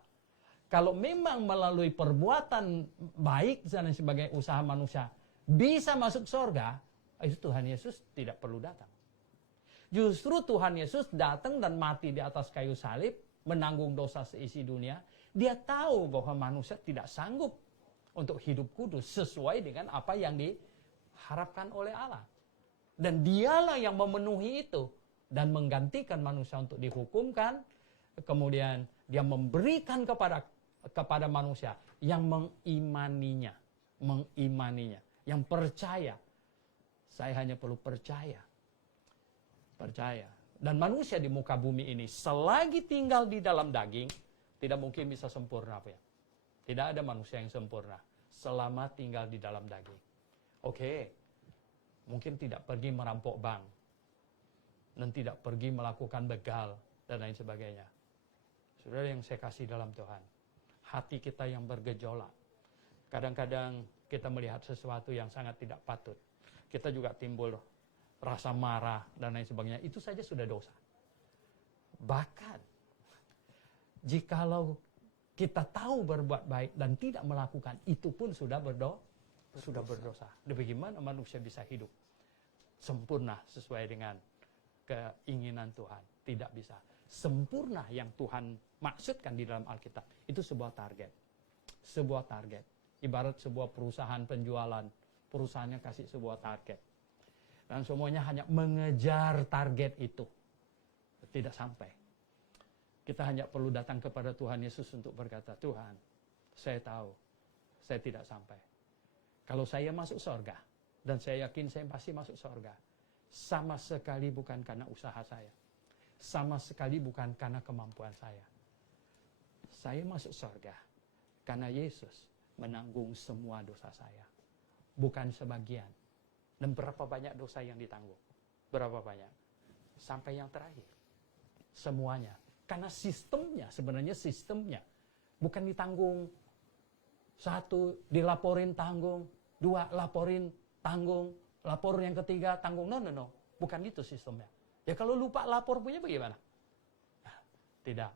Kalau memang melalui perbuatan baik dan sebagai usaha manusia bisa masuk surga, itu Tuhan Yesus tidak perlu datang. Justru Tuhan Yesus datang dan mati di atas kayu salib, menanggung dosa seisi dunia. Dia tahu bahwa manusia tidak sanggup untuk hidup kudus sesuai dengan apa yang diharapkan oleh Allah. Dan dialah yang memenuhi itu dan menggantikan manusia untuk dihukumkan. Kemudian dia memberikan kepada manusia yang mengimaninya, yang percaya. Saya hanya perlu percaya. Dan manusia di muka bumi ini selagi tinggal di dalam daging tidak mungkin bisa sempurna, Pak. Tidak ada manusia yang sempurna selama tinggal di dalam daging. Oke, mungkin tidak pergi merampok bank dan tidak pergi melakukan begal dan lain sebagainya. Saudara yang saya kasih dalam Tuhan, hati kita yang bergejolak. Kadang-kadang kita melihat sesuatu yang sangat tidak patut. Kita juga timbul rasa marah dan lain sebagainya. Itu saja sudah dosa. Bahkan, jikalau kita tahu berbuat baik dan tidak melakukan, itu pun sudah berdosa. Dan bagaimana manusia bisa hidup sempurna sesuai dengan keinginan Tuhan? Tidak bisa. Sempurna yang Tuhan maksudkan di dalam Alkitab, itu sebuah target. Sebuah target. Ibarat sebuah perusahaan penjualan. Perusahaannya kasih sebuah target. Dan semuanya hanya mengejar target itu. Tidak sampai. Kita hanya perlu datang kepada Tuhan Yesus untuk berkata, Tuhan, saya tahu, saya tidak sampai. Kalau saya masuk surga, dan saya yakin saya pasti masuk surga, sama sekali bukan karena usaha saya. Sama sekali bukan karena kemampuan saya. Saya masuk surga karena Yesus menanggung semua dosa saya. Bukan sebagian. Dan berapa banyak dosa yang ditanggung? Berapa banyak? Sampai yang terakhir. Semuanya. Karena sistemnya, sebenarnya sistemnya. Bukan ditanggung. 1, dilaporin tanggung. 2, laporin tanggung. Lapor yang ketiga tanggung. No. Bukan itu sistemnya. Ya kalau lupa lapor punya bagaimana? Nah, tidak.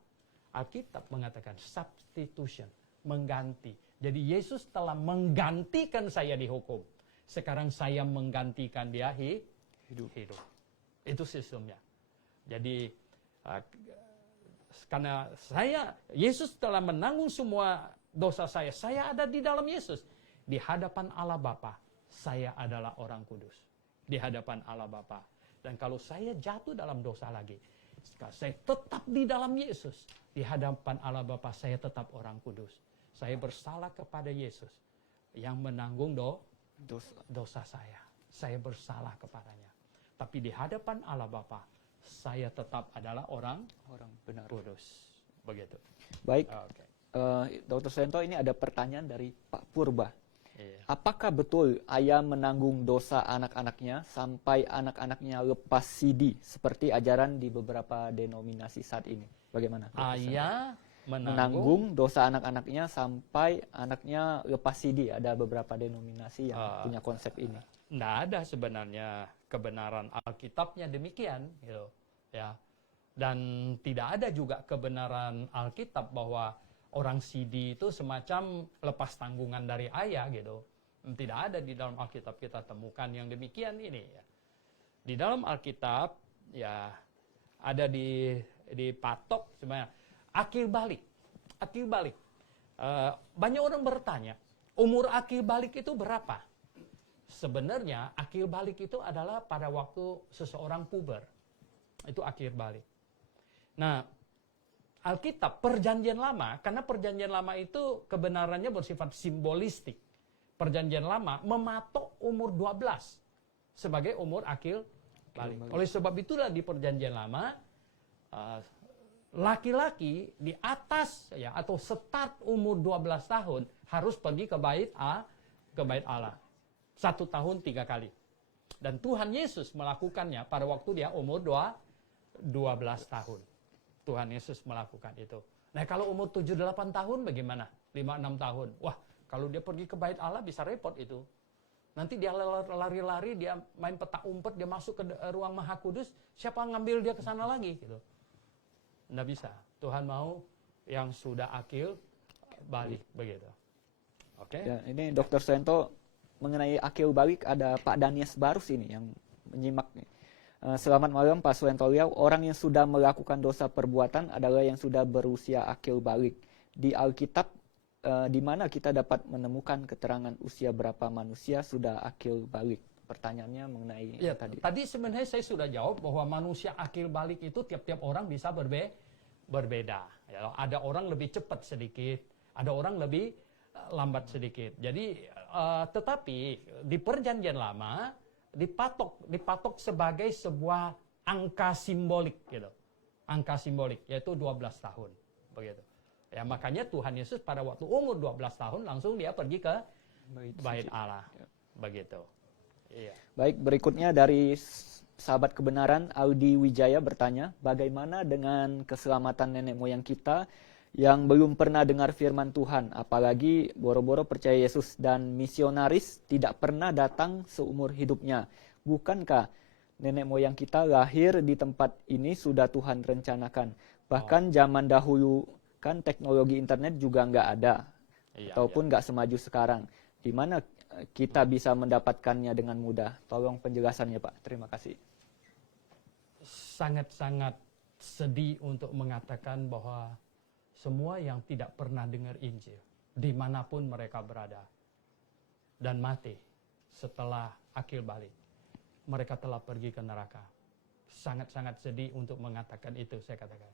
Alkitab mengatakan substitution. Mengganti. Jadi Yesus telah menggantikan saya dihukum. Sekarang saya menggantikan dia hidup. Itu sistemnya. Jadi karena Yesus telah menanggung semua dosa saya ada di dalam Yesus. Di hadapan Allah Bapa, saya adalah orang kudus. Di hadapan Allah Bapa. Dan kalau saya jatuh dalam dosa lagi, saya tetap di dalam Yesus. Di hadapan Allah Bapa, saya tetap orang kudus. Saya bersalah kepada Yesus yang menanggung dosa saya. Saya bersalah kepadanya. Tapi di hadapan Allah Bapa, saya tetap adalah orang benar kudus. Begitu. Baik. Okay. Dr. Suento, ini ada pertanyaan dari Pak Purba. Iya. Apakah betul ayah menanggung dosa anak-anaknya sampai anak-anaknya lepas CD seperti ajaran di beberapa denominasi saat ini? Bagaimana? Ayah menanggung dosa anak-anaknya sampai anaknya lepas CD. Ada beberapa denominasi yang punya konsep ini. Tidak ada sebenarnya kebenaran Alkitabnya demikian, gitu, ya. Dan tidak ada juga kebenaran Alkitab bahwa orang CD itu semacam lepas tanggungan dari ayah, gitu. Tidak ada di dalam Alkitab kita temukan yang demikian ini. Ya. Di dalam Alkitab, ya ada dipatok sebenarnya. Akil balik. Banyak orang bertanya, umur akil balik itu berapa? Sebenarnya akil balik itu adalah pada waktu seseorang puber. Itu akil balik. Nah, Alkitab, perjanjian lama, karena perjanjian lama itu kebenarannya bersifat simbolistik. Perjanjian Lama mematok umur 12 sebagai umur akil balik. Oleh sebab itulah di Perjanjian Lama laki-laki di atas ya atau start umur 12 tahun harus pergi ke bait Allah. 1 tahun 3 kali. Dan Tuhan Yesus melakukannya pada waktu dia umur 12 tahun. Tuhan Yesus melakukan itu. Nah, kalau umur 7-8 tahun bagaimana? 5-6 tahun. Wah, kalau dia pergi ke bait Allah bisa repot itu. Nanti dia lari-lari, dia main petak umpet, dia masuk ke ruang Maha Kudus, siapa ngambil dia ke sana lagi gitu. Nggak bisa. Tuhan mau yang sudah akil balik begitu. Oke. Ya, ini Dr. Suento mengenai akil balik ada Pak Danias Barus ini yang menyimak nih. Selamat malam Pak Suento Riau. Orang yang sudah melakukan dosa perbuatan adalah yang sudah berusia akil balik. Di Alkitab di mana kita dapat menemukan keterangan usia berapa manusia sudah akil balik? Pertanyaannya mengenai ya, tadi. Tadi sebenarnya saya sudah jawab bahwa manusia akil balik itu tiap-tiap orang bisa berbeda. Ya, ada orang lebih cepat sedikit, ada orang lebih lambat sedikit. Jadi, tetapi di Perjanjian Lama dipatok sebagai sebuah angka simbolik, gitu. Angka simbolik yaitu 12 tahun, begitu. Ya, makanya Tuhan Yesus pada waktu umur 12 tahun langsung dia pergi ke bait Allah. Ya. Begitu. Iya. Baik, berikutnya dari sahabat kebenaran Aldi Wijaya bertanya, bagaimana dengan keselamatan nenek moyang kita yang belum pernah dengar firman Tuhan, apalagi boro-boro percaya Yesus dan misionaris tidak pernah datang seumur hidupnya. Bukankah nenek moyang kita lahir di tempat ini sudah Tuhan rencanakan? Bahkan zaman dahulu kan teknologi internet juga nggak ada, ataupun nggak semaju sekarang. Di mana kita bisa mendapatkannya dengan mudah? Tolong penjelasannya Pak, terima kasih. Sangat-sangat sedih untuk mengatakan bahwa semua yang tidak pernah dengar Injil, dimanapun mereka berada, dan mati setelah akil balik, mereka telah pergi ke neraka. Sangat-sangat sedih untuk mengatakan itu, saya katakan.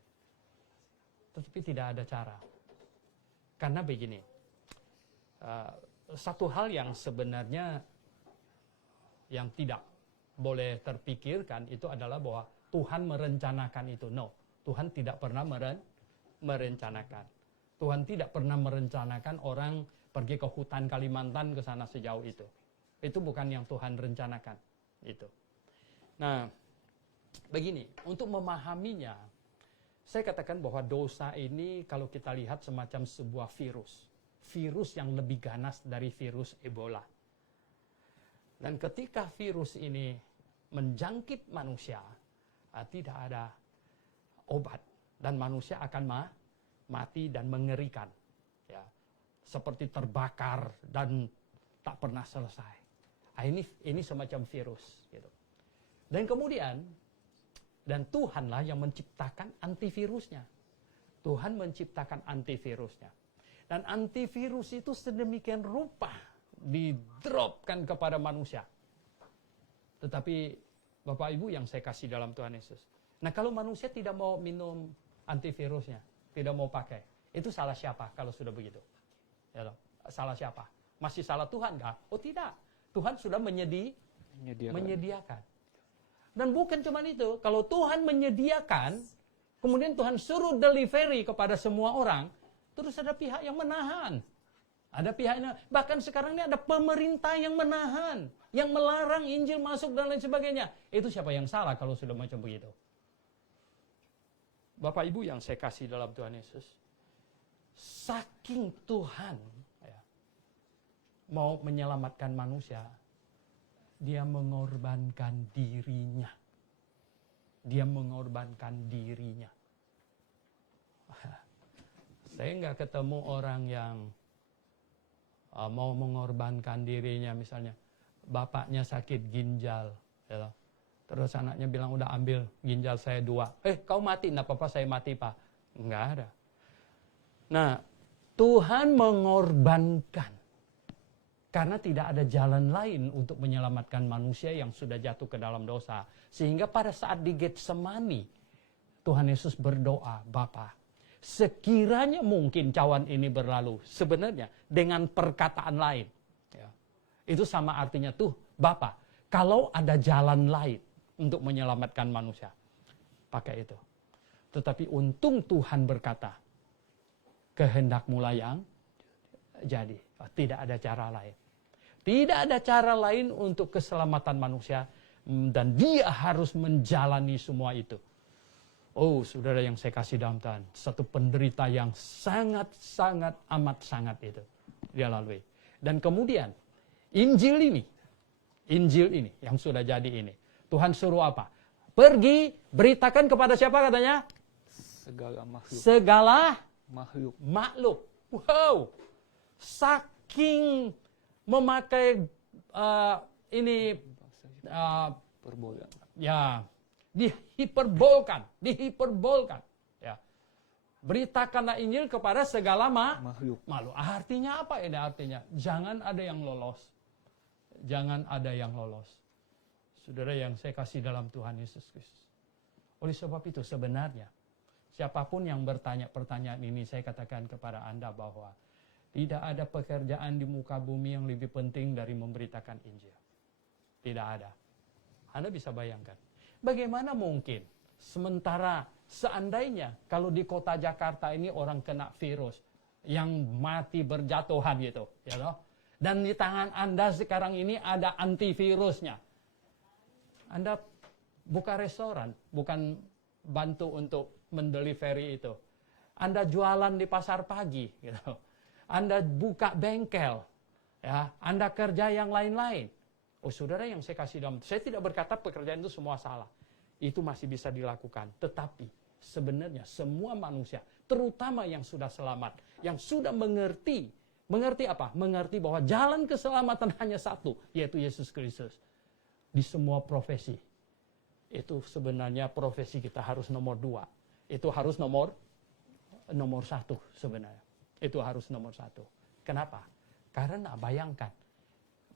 Tetapi tidak ada cara. Karena begini, satu hal yang sebenarnya yang tidak boleh terpikirkan itu adalah bahwa Tuhan merencanakan itu. No, Tuhan tidak pernah merencanakan. Tuhan tidak pernah merencanakan orang pergi ke hutan Kalimantan ke sana sejauh itu. Itu bukan yang Tuhan rencanakan. Itu. Nah, begini, untuk memahaminya, saya katakan bahwa dosa ini kalau kita lihat semacam sebuah virus. Virus yang lebih ganas dari virus Ebola. Dan ketika virus ini menjangkit manusia, tidak ada obat. Dan manusia akan mati dan mengerikan. Ya, seperti terbakar dan tak pernah selesai. Ini semacam virus. Gitu. Dan kemudian, dan Tuhanlah yang menciptakan antivirusnya. Tuhan menciptakan antivirusnya. Dan antivirus itu sedemikian rupa didropkan kepada manusia. Tetapi Bapak Ibu yang saya kasih dalam Tuhan Yesus. Nah, kalau manusia tidak mau minum antivirusnya, tidak mau pakai, itu salah siapa kalau sudah begitu? Ya, salah siapa? Masih salah Tuhan kah? Oh tidak. Tuhan sudah menyediakan. Dan bukan cuma itu, kalau Tuhan menyediakan, kemudian Tuhan suruh delivery kepada semua orang, terus ada pihak yang menahan. Ada pihak yang, bahkan sekarang ini ada pemerintah yang menahan, yang melarang Injil masuk dan lain sebagainya. Itu siapa yang salah kalau sudah macam begitu? Bapak Ibu yang saya kasih dalam Tuhan Yesus, saking Tuhan ya, mau menyelamatkan manusia, Dia mengorbankan dirinya. Dia mengorbankan dirinya. Saya nggak ketemu orang yang mau mengorbankan dirinya, misalnya bapaknya sakit ginjal, ya. Terus anaknya bilang udah ambil ginjal saya 2. Kau mati, nggak apa-apa saya mati Pak. Nggak ada. Nah, Tuhan mengorbankan. Karena tidak ada jalan lain untuk menyelamatkan manusia yang sudah jatuh ke dalam dosa. Sehingga pada saat di Getsemani, Tuhan Yesus berdoa, Bapa, sekiranya mungkin cawan ini berlalu. Sebenarnya dengan perkataan lain. Ya. Itu sama artinya tuh, Bapa, kalau ada jalan lain untuk menyelamatkan manusia, pakai itu. Tetapi untung Tuhan berkata, kehendakmu lah yang jadi. Tidak ada cara lain. Tidak ada cara lain untuk keselamatan manusia. Dan dia harus menjalani semua itu. Oh, saudara yang saya kasih dalam Tuhan. Satu penderita yang sangat-sangat amat sangat itu. Dia lalui. Dan kemudian, Injil ini yang sudah jadi ini. Tuhan suruh apa? Pergi, beritakan kepada siapa katanya? Segala makhluk. Wow. Saking memakai dihiperbolkan, ya. Beritakanlah Injil kepada segala makhluk. Artinya apa ini? Artinya jangan ada yang lolos. Jangan ada yang lolos. Saudara yang saya kasih dalam Tuhan Yesus Kristus. Oleh sebab itu sebenarnya siapapun yang bertanya pertanyaan ini, saya katakan kepada Anda bahwa tidak ada pekerjaan di muka bumi yang lebih penting dari memberitakan Injil. Tidak ada. Anda bisa bayangkan. Bagaimana mungkin seandainya kalau di kota Jakarta ini orang kena virus yang mati berjatuhan gitu, ya loh. Dan di tangan Anda sekarang ini ada antivirusnya. Anda buka restoran, bukan bantu untuk mendelivery itu. Anda jualan di pasar pagi, gitu. Anda buka bengkel, ya, Anda kerja yang lain-lain. Oh, saudara yang saya kasih dalam, saya tidak berkata pekerjaan itu semua salah. Itu masih bisa dilakukan. Tetapi sebenarnya semua manusia, terutama yang sudah selamat, yang sudah mengerti apa? Mengerti bahwa jalan keselamatan hanya satu, yaitu Yesus Kristus. Di semua profesi. Itu sebenarnya profesi kita harus nomor 2. Itu harus nomor 1 sebenarnya. Itu harus nomor 1. Kenapa? Karena bayangkan,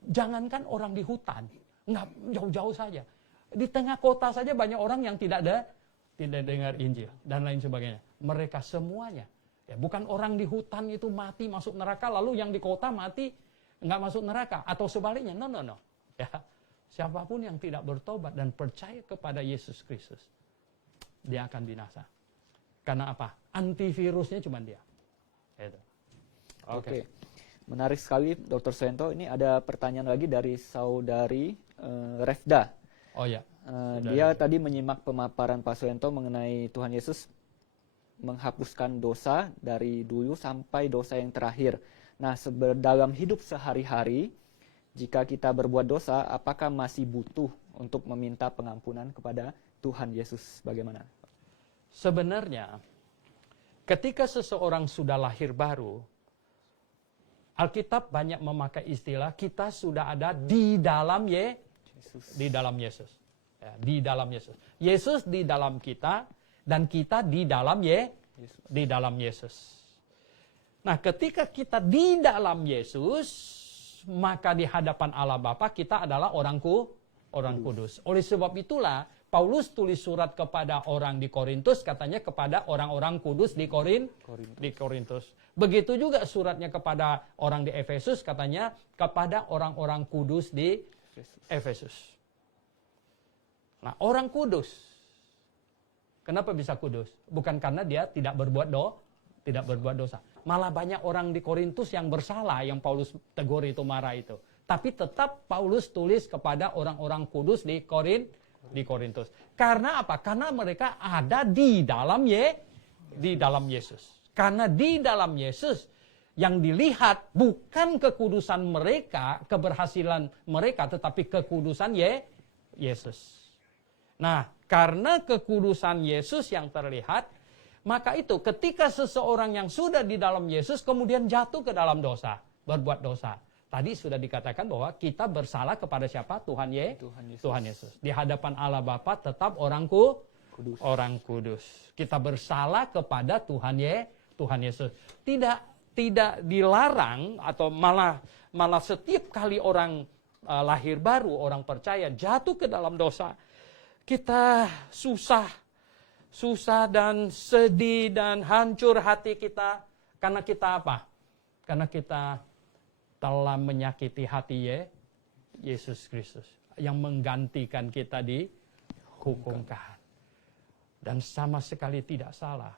jangankan orang di hutan, nggak jauh-jauh saja. Di tengah kota saja banyak orang yang tidak dengar Injil dan lain sebagainya. Mereka semuanya, ya, bukan orang di hutan itu mati masuk neraka, lalu yang di kota mati nggak masuk neraka atau sebaliknya. No. Ya, siapapun yang tidak bertobat dan percaya kepada Yesus Kristus, dia akan binasa. Karena apa? Antivirusnya cuma dia. Oke. Menarik sekali Dr. Suento. Ini ada pertanyaan lagi dari saudari Refda. Oh ya. Dia tadi menyimak pemaparan Pak Suento mengenai Tuhan Yesus menghapuskan dosa dari dulu sampai dosa yang terakhir. Nah, dalam hidup sehari-hari, jika kita berbuat dosa, apakah masih butuh untuk meminta pengampunan kepada Tuhan Yesus? Bagaimana? Sebenarnya, ketika seseorang sudah lahir baru, Alkitab banyak memakai istilah kita sudah ada di dalam Yesus. Di dalam Yesus. Ya, di dalam Yesus. Yesus di dalam kita dan kita di dalam di dalam Yesus. Nah, ketika kita di dalam Yesus, maka di hadapan Allah Bapa kita adalah orang kudus. Oleh sebab itulah Paulus tulis surat kepada orang di Korintus, katanya kepada orang-orang kudus di Korintus. Begitu juga suratnya kepada orang di Efesus, katanya kepada orang-orang kudus di Efesus. Nah, orang kudus, kenapa bisa kudus? Bukan karena dia tidak berbuat dosa. Malah banyak orang di Korintus yang bersalah, yang Paulus tegur itu, marah itu. Tapi tetap Paulus tulis kepada orang-orang kudus di Korintus. Karena apa? Karena mereka ada di dalam Yesus. Karena di dalam Yesus yang dilihat bukan kekudusan mereka, keberhasilan mereka, tetapi kekudusan Yesus. Nah, karena kekudusan Yesus yang terlihat, maka itu ketika seseorang yang sudah di dalam Yesus kemudian jatuh ke dalam dosa, berbuat dosa. Tadi sudah dikatakan bahwa kita bersalah kepada siapa? Tuhan Yesus. Di hadapan Allah Bapa tetap orang kudus. Kita bersalah kepada Tuhan Yesus. Tidak dilarang atau malah setiap kali orang lahir baru, orang percaya jatuh ke dalam dosa, kita susah dan sedih dan hancur hati kita. Karena kita apa? Karena kita telah menyakiti hati Yesus Kristus yang menggantikan kita dihukumkan. Dan sama sekali tidak salah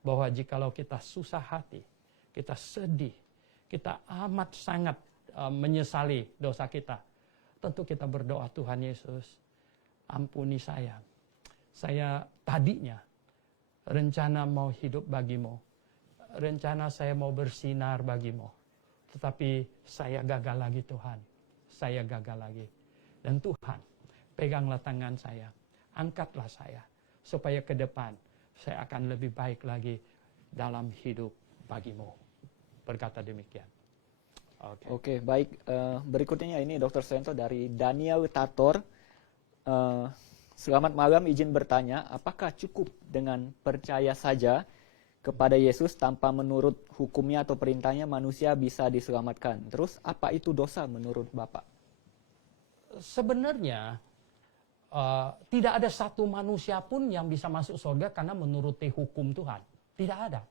bahwa jikalau kita susah hati, kita sedih, kita amat sangat menyesali dosa kita, tentu kita berdoa, Tuhan Yesus, ampuni saya. Saya tadinya rencana mau hidup bagimu, rencana saya mau bersinar bagimu, tetapi saya gagal lagi Tuhan, saya gagal lagi. Dan Tuhan, peganglah tangan saya, angkatlah saya, supaya ke depan saya akan lebih baik lagi dalam hidup bagimu. Berkata demikian. Oke, baik. Berikutnya ini Dr. Suento dari Daniel Tator. Selamat malam, izin bertanya, apakah cukup dengan percaya saja kepada Yesus tanpa menurut hukumnya atau perintahnya manusia bisa diselamatkan? Terus apa itu dosa menurut Bapak? Sebenarnya tidak ada satu manusia pun yang bisa masuk surga karena menuruti hukum Tuhan. Tidak ada.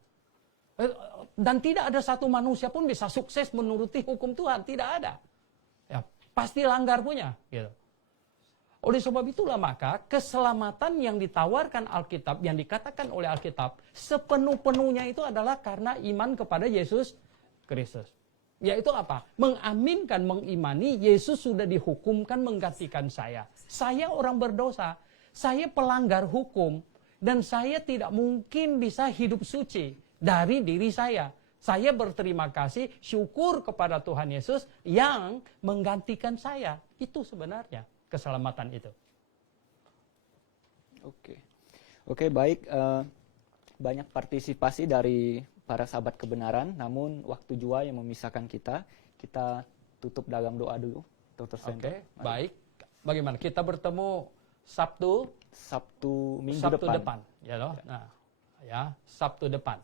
Dan tidak ada satu manusia pun bisa sukses menuruti hukum Tuhan. Tidak ada. Ya, pasti langgar punya. Gitu. Oleh sebab itulah maka keselamatan yang ditawarkan Alkitab, yang dikatakan oleh Alkitab, sepenuh-penuhnya itu adalah karena iman kepada Yesus Kristus. Yaitu apa? Mengaminkan, mengimani Yesus sudah dihukumkan menggantikan saya. Saya orang berdosa, saya pelanggar hukum, dan saya tidak mungkin bisa hidup suci dari diri saya. Saya berterima kasih, syukur kepada Tuhan Yesus yang menggantikan saya. Itu sebenarnya keselamatan itu. Oke, baik. Banyak partisipasi dari para sahabat kebenaran, namun waktu jua yang memisahkan kita. Kita tutup dalam doa dulu, Dr. Suento. Oke, baik. Bagaimana? Kita bertemu Sabtu Minggu depan. Ya loh. Nah, ya, Sabtu depan.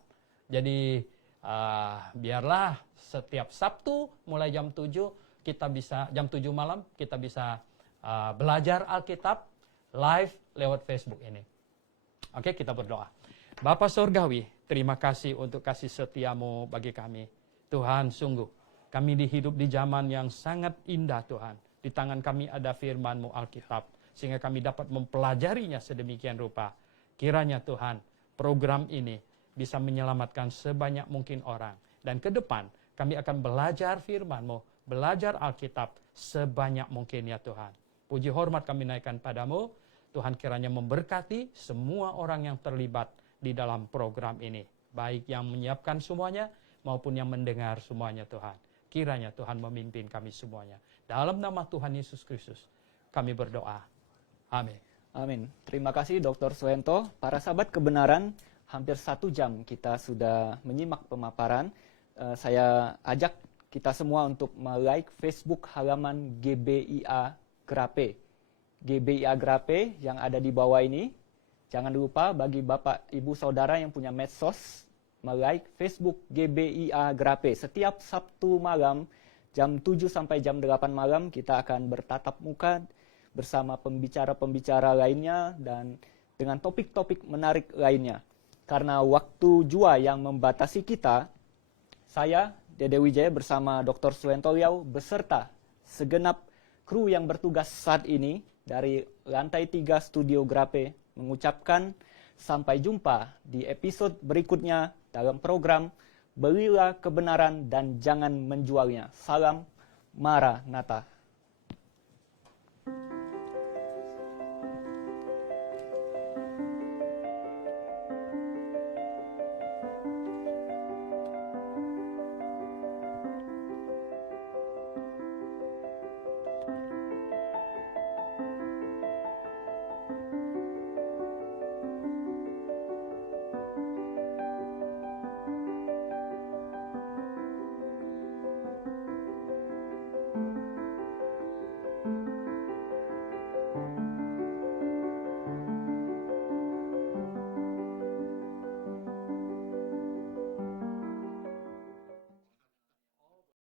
Jadi biarlah setiap Sabtu mulai jam 7 kita bisa jam 7 malam kita bisa belajar Alkitab live lewat Facebook ini. Oke, kita berdoa. Bapa Surgawi, terima kasih untuk kasih setiamu bagi kami. Tuhan, sungguh kami dihidup di zaman yang sangat indah Tuhan. Di tangan kami ada firman-Mu Alkitab, sehingga kami dapat mempelajarinya sedemikian rupa. Kiranya Tuhan, program ini bisa menyelamatkan sebanyak mungkin orang. Dan ke depan kami akan belajar firman-Mu, belajar Alkitab sebanyak mungkin ya Tuhan. Puji hormat kami naikkan padamu. Tuhan kiranya memberkati semua orang yang terlibat di dalam program ini. Baik yang menyiapkan semuanya maupun yang mendengar semuanya Tuhan. Kiranya Tuhan memimpin kami semuanya. Dalam nama Tuhan Yesus Kristus kami berdoa. Amin. Amin. Terima kasih Dr. Suento. Para sahabat kebenaran, hampir 1 jam kita sudah menyimak pemaparan. Saya ajak kita semua untuk like Facebook halaman GBIA Grape. GBIA Grape yang ada di bawah ini. Jangan lupa bagi Bapak, Ibu, Saudara yang punya medsos, like Facebook GBIA Grape. Setiap Sabtu malam, jam 7 sampai jam 8 malam, kita akan bertatap muka bersama pembicara-pembicara lainnya dan dengan topik-topik menarik lainnya. Karena waktu jua yang membatasi kita, saya, Dede Wijaya bersama Dr. Suento Riau beserta segenap kru yang bertugas saat ini dari lantai 3 Studio Grape mengucapkan sampai jumpa di episode berikutnya dalam program Belilah Kebenaran dan Jangan Menjualnya. Salam Maranatha.